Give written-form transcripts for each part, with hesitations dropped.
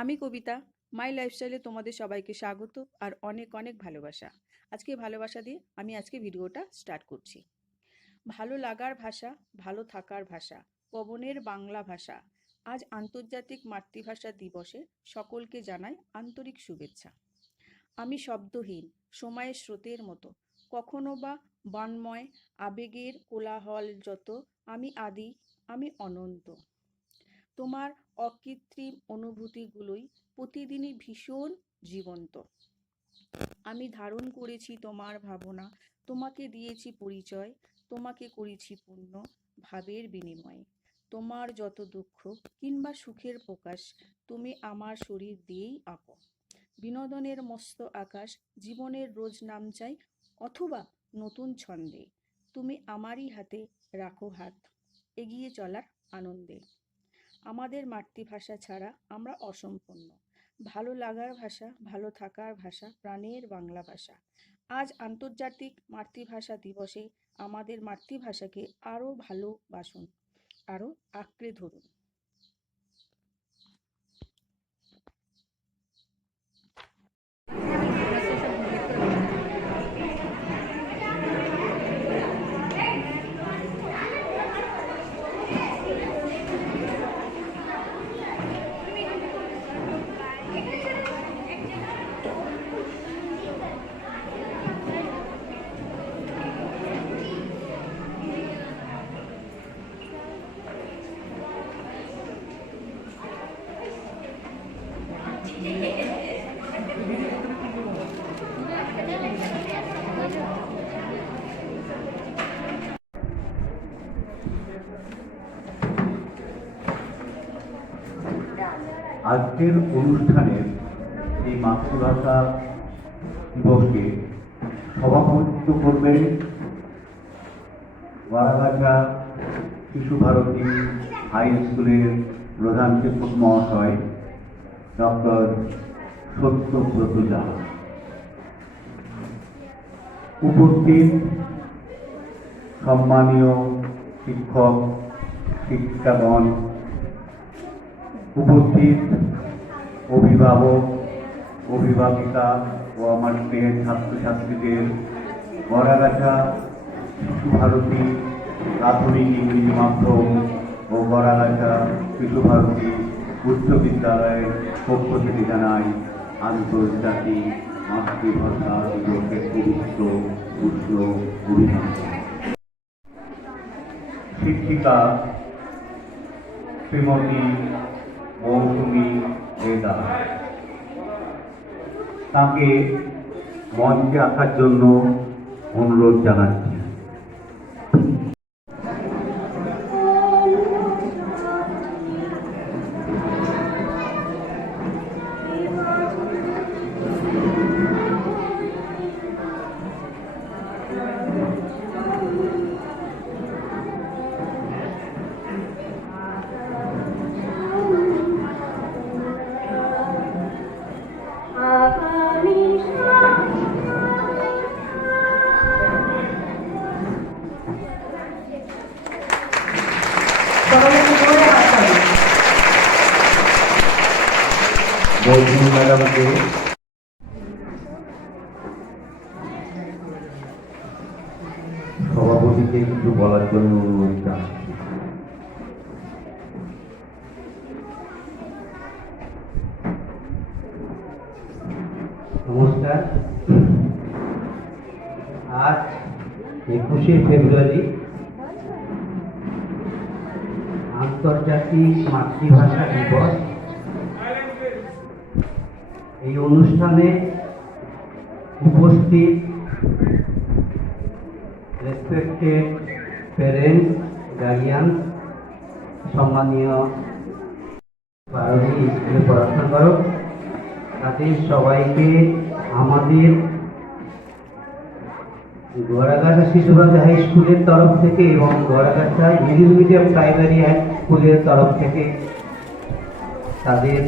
আমি কবিতা মাই লাইফস্টাইলে তোমাদের সবাইকে স্বাগত আর অনেক অনেক ভালোবাসা। আজকে ভালোবাসা দিয়ে আমি আজকে ভিডিওটা স্টার্ট করছি। ভালো লাগার ভাষা, ভালো থাকার ভাষা, পবনের বাংলা ভাষা। আজ আন্তর্জাতিক মাতৃভাষা দিবসে সকলকে জানাই আন্তরিক শুভেচ্ছা। আমি শব্দহীন, সময়ের স্রোতের মতো, কখনো বা বানময় আবেগের কোলাহল যত। আমি আদি, আমি অনন্ত। তোমার অকৃত্রিম অনুভূতিগুলোই প্রতিদিনই ভীষণ জীবন্ত। আমি ধারণ করেছি তোমার ভাবনা, তোমাকে দিয়েছি পরিচয়, তোমাকে করেছি পূর্ণ ভাবের বিনিময়ে। তোমার যত দুঃখ কিংবা সুখের প্রকাশ তুমি আমার শরীর দিয়েই আঁকো। বিনোদনের মস্ত আকাশ, জীবনের রোজ নাম চাই অথবা নতুন ছন্দে। তুমি আমারই হাতে রাখো হাত, এগিয়ে চলার আনন্দে। আমাদের মাতৃভাষা ছাড়া আমরা অসম্পূর্ণ। ভালো লাগার ভাষা, ভালো থাকার ভাষা, প্রাণের বাংলা ভাষা। আজ আন্তর্জাতিক মাতৃভাষা দিবসে আমাদের মাতৃভাষাকে আরও ভালোবাসুন, আরও আঁকড়ে ধরুন। আজকের অনুষ্ঠানের এই মাতৃভাষা দিবসকে সভাপতিত্ব করবেন গড়াগাছা শিশু ভারতী হাই স্কুলের প্রধান শিক্ষক মহাশয় ডক্টর সত্যব্রত জানা। উপস্থিত সম্মানীয় শিক্ষক শিক্ষিকাগণ, উপস্থিত অভিভাবক অভিভাবিকা ও আমার প্রিয় ছাত্রছাত্রীদের, গড়াগাছা শিশু ভারতী প্রাথমিক ইংরেজি মাধ্যম ও গড়াগাছা শিশু ভারতী উচ্চ বিদ্যালয়ের পক্ষ থেকে জানাই আন্তর্জাতিক মাতৃভাষা দিবসের পবিত্র উষ্ণ অভিনন্দন। শিক্ষিকা শ্রীমতী মৌসুমী বেদা, তাকে মঞ্চে আসার জন্য অনুরোধ জানাচ্ছি। মৌসুমী ম্যাডামকে সভাপতিকে কিছু বলার জন্য অনুরোধ জানাচ্ছি। নমস্কার। আজ 21শে ফেব্রুয়ারি আন্তর্জাতিক মাতৃভাষা দিবস। এই অনুষ্ঠানে উপস্থিত রেসপেক্টেড প্যারেন্টস, গার্ডিয়ান, সম্মানীয় ভারতী স্কুলে পড়াশোনা করো, তাদের সবাইকে আমাদের গড়াগাছা শিশু ভারতী হাই স্কুলের তরফ থেকে এবং Garagachha English medium primary high স্কুলের তরফ থেকে তাদের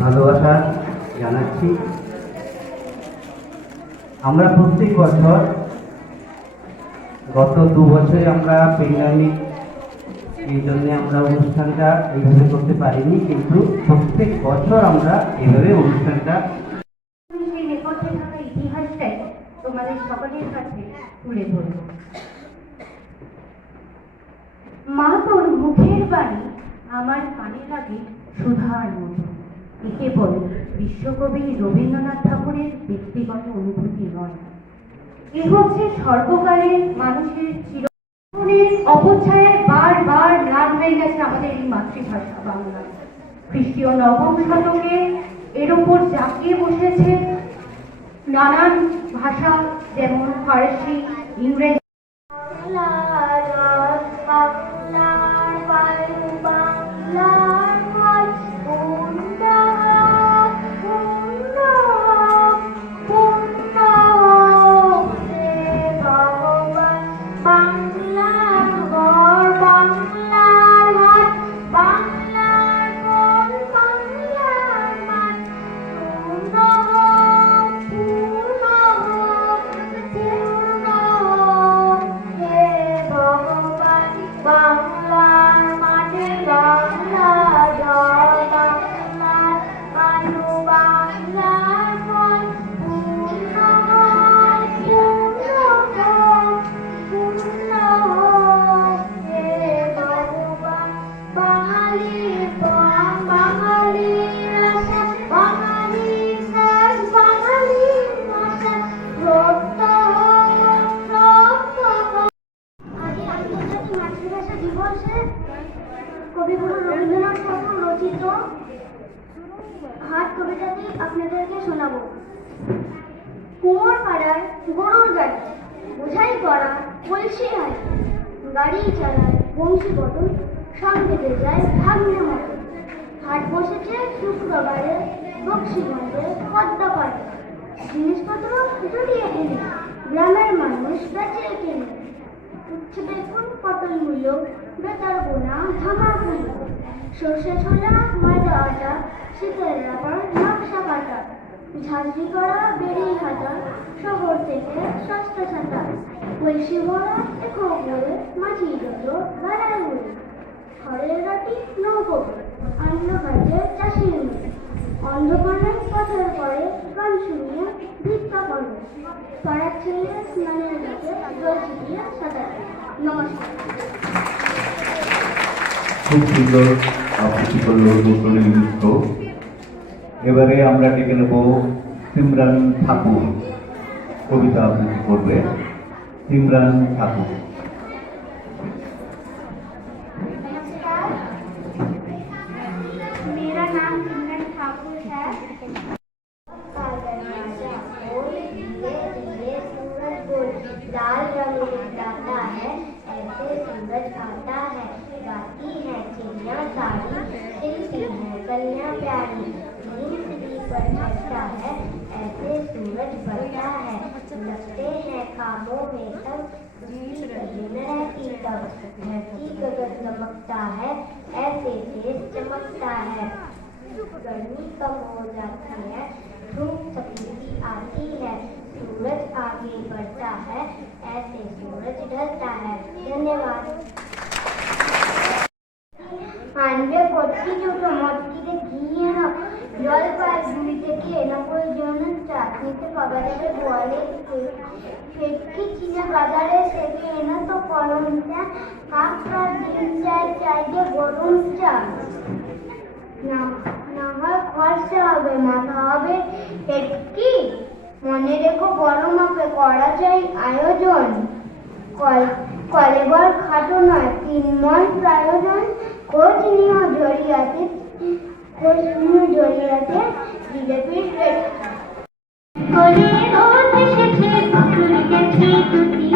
ভালোবাসা জানাচ্ছি। আমরা প্রত্যেক বছর, গত 2 বছরে আমরা পেন্ডামিক এই জন্য আমরা অনুষ্ঠানটা এইভাবে করতে পারিনি, কিন্তু প্রত্যেক বছর আমরা এইভাবে অনুষ্ঠানটা সেই নেপথ্যে থাকা ইতিহাসটাই তোমাদের সকলের কাছে তুলে ধরব। মা তোর মুখের বাণী আমার কানে লাগে সুধার মতো। এ কেবল বিশ্বকবি রবীন্দ্রনাথ ঠাকুরের ব্যক্তিগত অনুভূতি নয়, এ হচ্ছে সর্বকালের মানুষের চিরজীবনের অপছায়ায় বারবার ম্লান হয়ে গেছে আমাদের এই মাতৃভাষা বাংলা। খ্রিস্টীয় নবম শতকে এর ওপর জাঁকিয়ে বসেছে নানান ভাষা, যেমন ফার্সি, ইংরেজি। কবিগুরু রবীন্দ্রনাথ ঠাকুর রচিত হাট কবিতাটি আপনাদেরকে শোনাবো। কুমোর পাড়ার গরুর গাড়ি, বোঝাই করা কলসি হাড়ি, গাড়ি চালায় বংশী বটন, সঙ্গে যায় ভাগ্নে মতন। হাট বসেছে শুক্রবারে বক্সিগঞ্জে পদ্মা পাড়ে, জিনিসপত্র জড়িয়ে এনে গ্রামের মানুষ বেঁচে কেনে। উচ্ছে বেগুন পটল মূল্য, বেতার বোনা ধামার মূল্য, সর্ষে ছোলা ময়দা আটা, শীতের রাবার নকশা কাটা, ঝাঁঝরি করা বেড়ি হাটা, শহর থেকে সস্তা ছাতা, কলসি ভরা একো করে মাঝি যত বেড়ায় উড়ে, ঘরের রাটি নৌকো অন্য কাজে চাষির মেয়ে, অন্ধকারে পথের পরে গান শুনিয়ে ভিক্ষা করে, পাড়ার ছেলে স্নানের ঘাটে জল ছিটিয়ে সাঁতার। নমস্কার। খুব সুন্দর আবৃত্তি করল নতুন নৃত্য। এবারে আমরা ডেকে নেব সিমরান ঠাকুর, কবিতা আবৃত্তি করবে সিমরান ঠাকুর। मेरा नाम सिमरन ठाकुर है। लाल रंग लहराता है, ऐसे सूरज आता है, गाती है चिड़िया सारी, खिलती है कन्या प्यारी, नींद भी पर चढ़ता है, ऐसे सूरज बढ़ता है, लगते हैं खामों में सब, दिन रहती तब, धरती गगन चमकता है, ऐसे तेज चमकता है, गर्मी कम हो जाती है, धूप तपती आती है, सूरज आगे बढ़ता है, ऐसे सूरज ढलता है। धन्यवाद। আনবে কটকি দুটো মটকিতে ঘিয়ে না, জল পায় গুড়ি থেকে এনা প্রয়োজন, চাটনিতে বাগারে বলে ফেটকি চিনে বাজারে থেকে এনা তো গরম চা, কাপড়া দিন চায় চাইলে গরম চা, না না হয় খরচা হবে, মাথা হবে ফেটকি, মনে রেখো বড় মাপে করা যায় আয়োজন, কলেবর খাটো নয় 3 মণ প্রয়োজন, খোঁজ নিও জড়িয়াতে জিলেপির পেট করে রোদ এসেছে পাথর গেছে দুটি,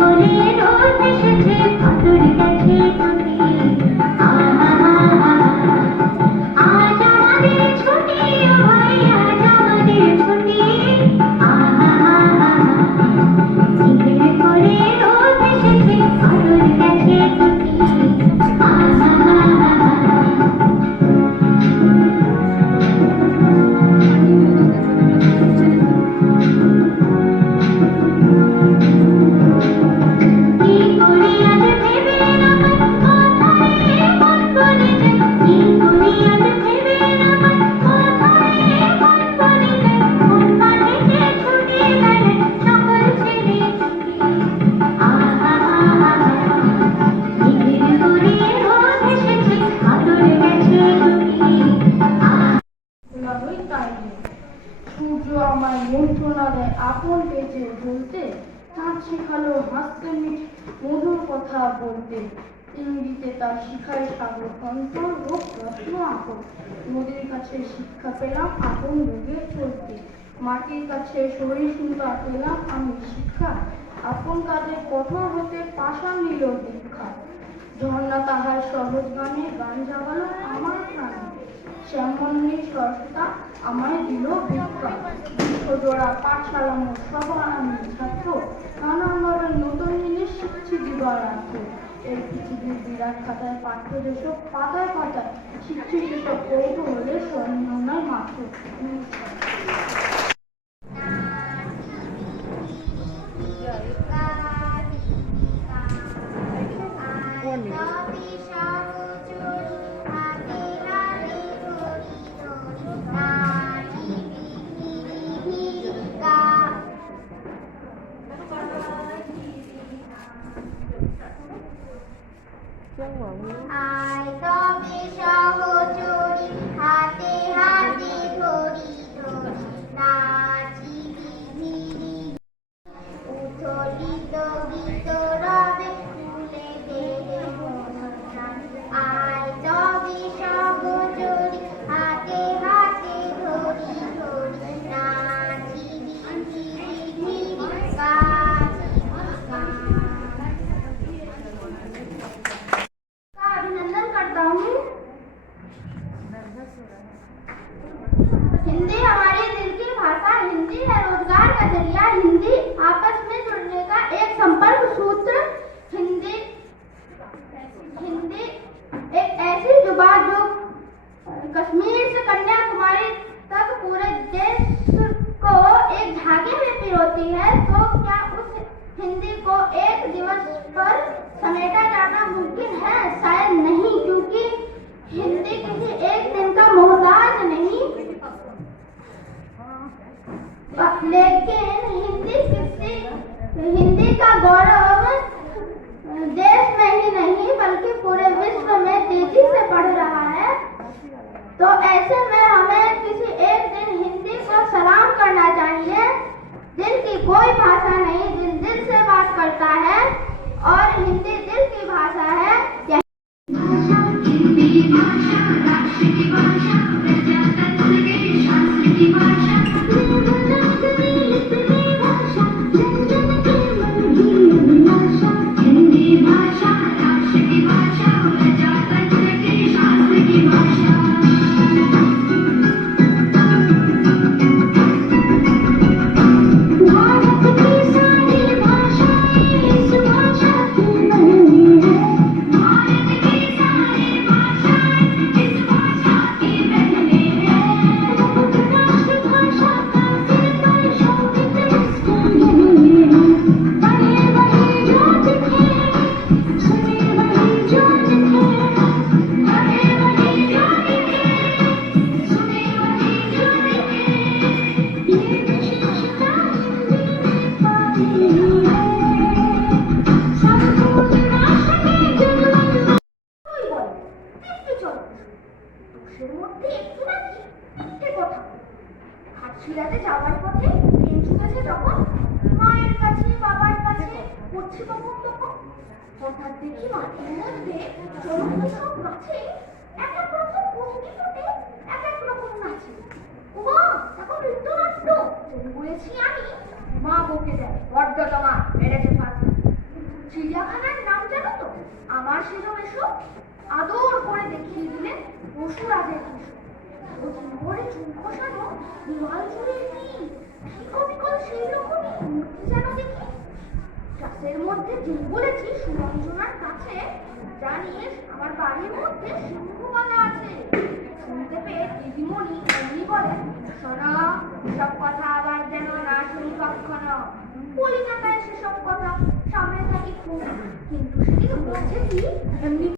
করে রোদ এসেছে পাথর গেছে দুটি, আজ আমাদের ছুটি ভাই, আজ আমাদের ছুটি, করে রোদ এসেছে পাথর গেছে দুটি, আপন পেজে বলতে, তার শেখালো হাসতে মিঠে মধুর কথা বলতে। ইংরেজিতে তার শিখায় সাগর অন্তর ও প্রশ্ন আকর। নদীর কাছে শিক্ষা পেলাম আপন বেগে চলতে। মাটির কাছে সহিষ্ণুতা পেলাম আমি শিক্ষা। আপন কাজে কঠোর হতে পাষাণ নিল দীক্ষা। ঝর্ণা তাহার সহজ গানে গান জাগালো আমার প্রাণে। শ্যামমণির সরসতা আমায় দিল ভিক্ষা। বিশ্বজোড়া পাঠশালা মোট সবার আমি ছাত্র। নানানভাবে নতুন জিনিস শিখছি দিবারাত্র। এই পৃথিবীর বিরাট খাতায় পাঠ্য যেসব পাতায় পাতায় শিখছি সেসব কৌতূহলে স্বর্ণ নয় মাত্র। আয় তবে সহচরী হাতে হাতে ধরি ধরি নাচিবি ধীরি উথলিত গীত রবে ফুলে দেবে মন। আয় তবে সহচরী হাতে হাতে ধরি ধরি নাচিবি ধীরি ধীরি গাচিবি গান। का अभिनंदन करता हूँ। हिंदी हमारे दिल की भाषा, हिंदी है रोजगार का जरिया, हिंदी आपस में जुड़ने का एक संपर्क सूत्र। हिंदी हिंदी एक ऐसी जुबान जो कश्मीर से कन्याकुमारी तक पूरे देश को एक धागे में पिरोती है। तो क्या उस हिंदी को एक दिवस पर समेटा जाना मुमकिन है? शायद नहीं, क्योंकि हिंदी किसी एक दिन का मोहताज नहीं। लेकिन हिंदी का गौरव देश में ही नहीं बल्कि पूरे विश्व में तेजी से बढ़ रहा है। तो ऐसे में हमें किसी एक दिन हिंदी को सलाम करना चाहिए। दिल की कोई भाषा नहीं, दिल दिल से बात करता है और हिंदी दिल की भाषा है। हिंदी भाषा राष्ट्र की भाषा, प्रजातंत्र के शास्त्र की भाषा, हिंदी भाषा राष्ट्र की भाषा, प्रजातंत्र के शास्त्र की भाषा। भारत की सारी भाषाएं इस भाषा की बनी है। भारत की सारी भाषाएं इस भाषा की बहने हैं। राष्ट्रभाषा का सिर पर शोभित इसको यही है। पढ़े वही जो दिखे, सुने वही जो लिखे। पढ़े वही जो दिखे, सुने वही जो लिखे। ये विशेषता हिंदी में पाई है। संपूर्ण राष्ट्र के जनमन দোষের মধ্যে একটু নাকি একটু কথা। ঘাটশিলাতে যাওয়ার পথে ট্রেন ছুটেছে যখন, মায়ের কাছে বাবার কাছে পড়ছি কখন তখন। হঠাৎ দেখি মাটির মধ্যে জন্ম সব গাছে এক এক রকম ভঙ্গি ফোটে, এক এক রকম নাচে। ওমা, এখন নৃত্যনাট্য বলেছি আমি। মা বকে দেয়, বড্ড তোমা বেড়েছে ফাঁসি। চিড়িয়াখানার নাম জানো তো? আমার সেজো এসো। আদর করে দেখিয়ে দিলেন পশুরাজের কিশোর। অতি ভোরে চুল খসানো দেওয়াল জুড়ে নীল, ফিকো বিকল সেই রকমই মূর্তি যেন দেখি। ক্লাসের মধ্যে যে বলেছি সুরঞ্জনার কাছে, জানিস আমার বাড়ির মধ্যে সিংহবালা আছে। শুনতে পেয়ে দিদিমণি এমনি বলেন, শোনো, সব কথা আবার যেন না শুনি কখনো। বলি না তাই সেসব কথা, সামনে থাকি খুব, কিন্তু সেদিন হচ্ছে কি এমনি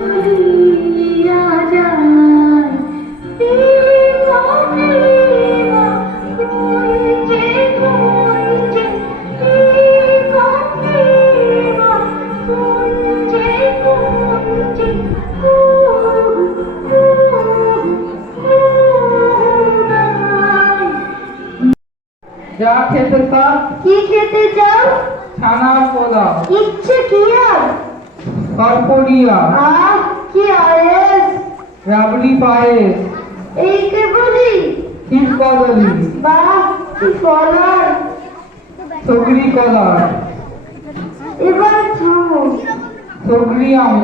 ভুলিয়া যায় প্রেম প্রেম কুঞ্জে কুঞ্জে প্রেম প্রেম কুঞ্জে কুঞ্জে যা খেতে চাস কি খেতে চাও? ছানা পোলাও, ইচ্ছে কি আর? কর্পূরিয়া, আহ, কি আয়েস! রাবড়ি পায়েস, এই কে বলি? ক্ষীর কদলি, বাহ, কি কলার! সগরি কলা, এবার থামো। সগরি আম,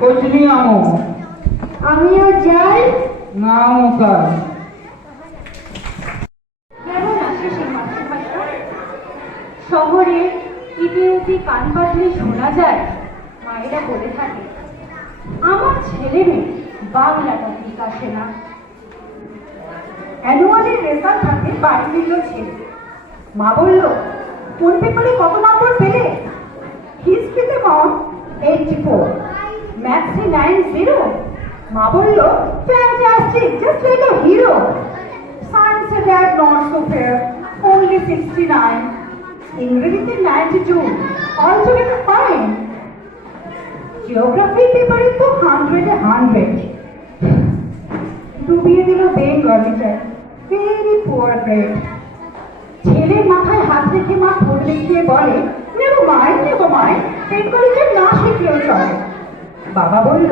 কচনি আম, আমিও যাই। না মশাই। কেমন আসে সেই মাতৃভাষা? শহরে ইতি উতি কান পাতলে শোনা যায় মায়েরা বলে থাকে আমার ছেলে মেয়ে বাংলাটা ঠিক আসে না। অ্যানুয়ালি রেজাল্ট থাকে 12 মিলিয়ন ছেলে। মা বলল কোন পেপারে কত নম্বর পেলে? হিস্ট্রিতে কম 84, ম্যাথসে 90। মা বলল fantastic, just like a hero. সায়েন্সে that not so fair, only 69। ইংরেজিতে 92, অলটুগেদার ফাইন। জিওগ্রাফি পেপারে তো 100-এ 100। ডুবিয়ে দিল বেঙ্গলিটা, ভেরি পুয়ার গ্রেড। ছেলের মাথায় হাত রেখে মা ফোন দেখিয়ে বলে নেভার মাইন্ড, বেঙ্গলিটা না শিখলেও চলে। বাবা বলল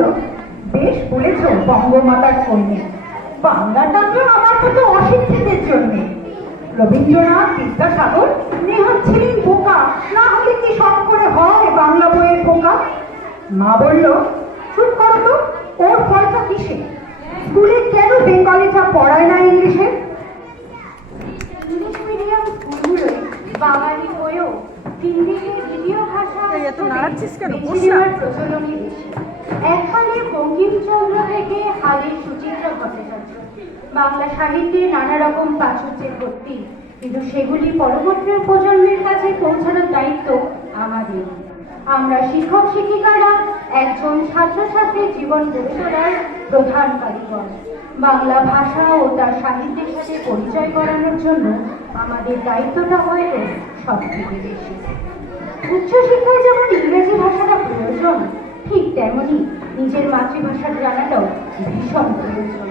বেশ বলেছ বঙ্গমাতার কন্যে, বাংলাটা তো আমার মতো অশিক্ষিতের জন্যে। রবীন্দ্রনাথ, বিদ্যাসাগর, নেহাত ছিলেন বোকা, না হলে কি সব করে হয় বাংলা বইয়ের বোকা। মা বলল চুপ করো তো, ওর ফলটা কিসে? স্কুলে কেন বেঙ্গলিটা পড়ায় না ইংলিশে? ইংলিশ মিডিয়াম স্কুলগুলোয় বাঙালি বইও হিন্দিকে দ্বিতীয় ভাষা এই এত নাড়াচ্ছিস কেন? বেছে বস না। নেওয়ার প্রচলনই বেশি। এককালে বঙ্কিমচন্দ্র থেকে হালের সুচিত্রা ভট্টাচার্য বাংলা সাহিত্যে নানা রকম প্রাচুর্যের ভর্তি, কিন্তু সেগুলি পরবর্তী প্রজন্মের কাছে পৌঁছানোর দায়িত্ব আমাদের। আমরা শিক্ষক শিক্ষিকারা একজন ছাত্রছাত্রীর জীবন গড়ে তোলার প্রধান কারিগর। বাংলা ভাষা ও তার সাহিত্যের সাথে পরিচয় করানোর জন্য আমাদের দায়িত্বটা হয়তো সব থেকে বেশি। উচ্চশিক্ষায় যেমন ইংরেজি ভাষাটা প্রয়োজন, ঠিক তেমনি নিজের মাতৃভাষার জানাটাও ভীষণ প্রয়োজন।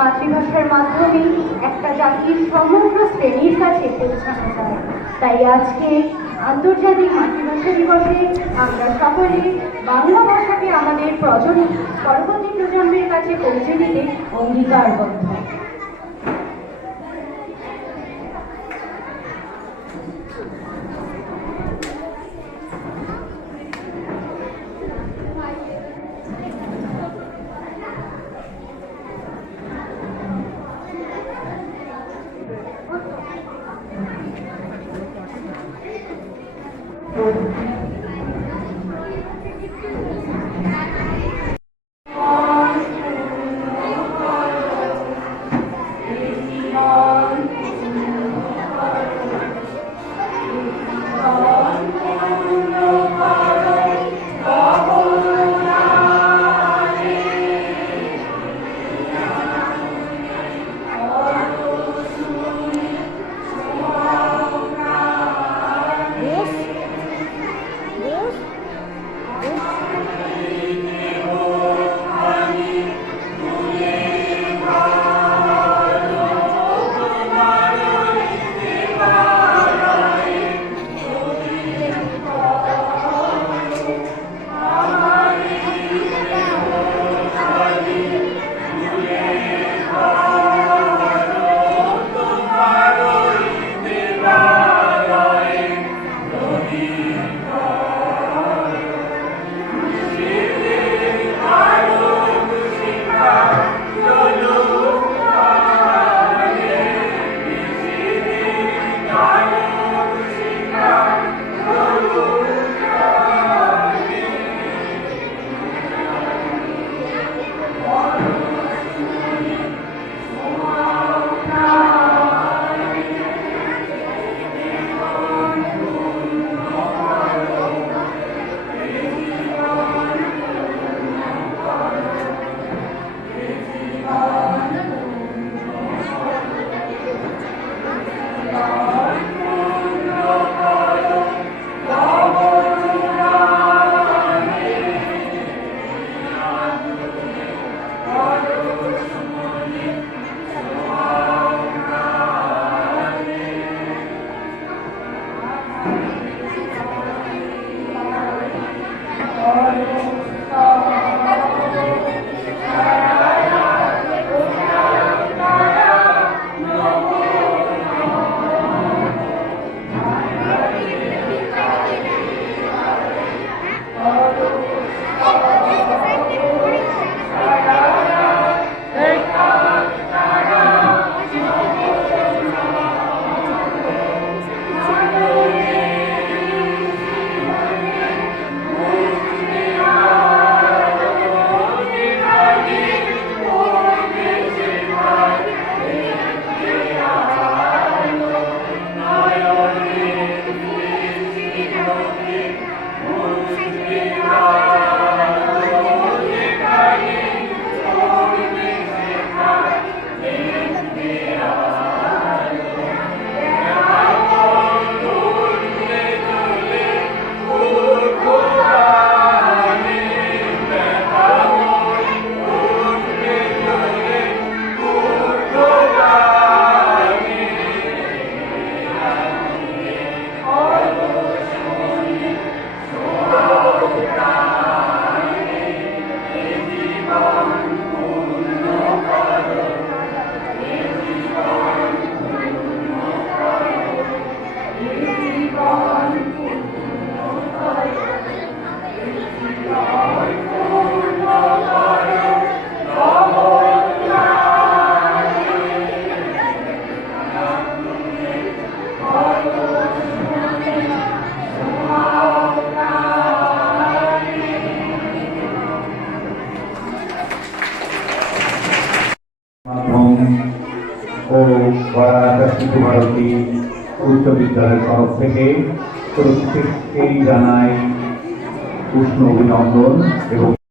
মাতৃভাষার মাধ্যমেই একটা জাতির সমগ্র শ্রেণীর কাছে পৌঁছানো যায়। তাই আজকে আন্তর্জাতিক মাতৃভাষা দিবসে আমরা সকলে বাংলা ভাষাকে আমাদের পরবর্তী প্রজন্মের কাছে পৌঁছে দিতে অঙ্গীকারবদ্ধ। ও গড়াগাছা শিশু ভারতী উচ্চ বিদ্যালয়ের তরফ থেকে প্রত্যেককেই জানাই উষ্ণ অভিনন্দন এবং